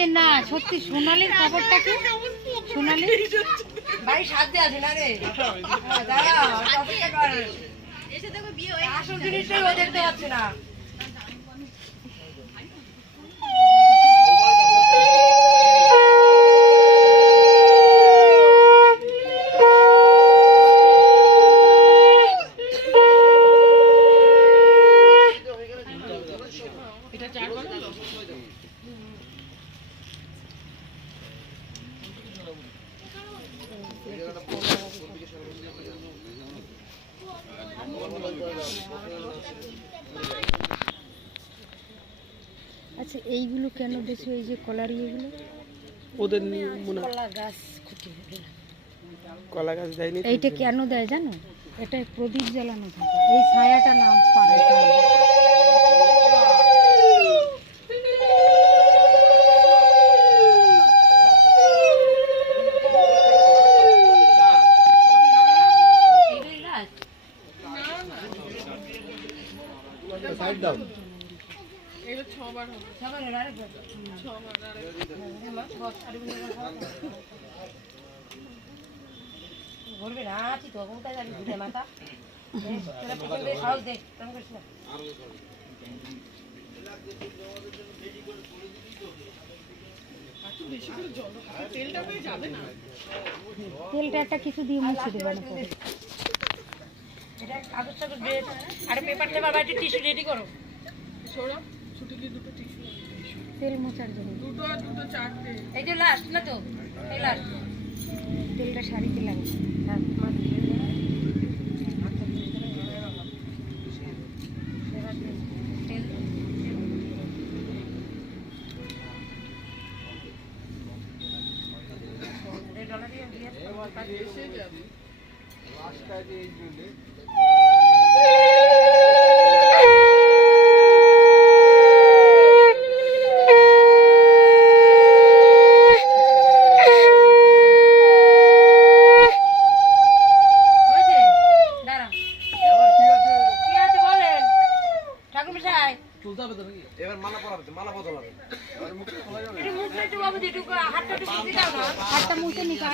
এ না সত্যি সোনালির খবরটা কি? সোনালি ভাই সাথে আছে না রে, দাঁড়া অপেক্ষা কর, আসল জিনিসটাই ও দেখতে পাচ্ছে না। আচ্ছা এইগুলো কেন দিছো? এই যে কলারি এগুলো ওদের কলা গাছ খুঁটি কলা গাছ দেয়নি। এইটা কেন দেয় জানো? এটা প্রদীপ জ্বালানো থাকে, এই ছায়াটা নাম পারে। বলবে না আছি তো কোথায় যাবি ঘুরে মাথা সাহস দে তেমন করিস না। তেলটা একটা কিছু দিয়ে মুছে দেবে না পরে। এটা কাগজ টাগজ দে, আরে পেপার টেপার বাইরে টিস্যু রেডি করো। তেল মোছার জন্য এই যে লাস্ট না তো, এই লাস্ট তেলটা শাড়িতে লাগে। এবার মালা পরাবে, মালা বদল হবে। হাতটা মুছে নিতে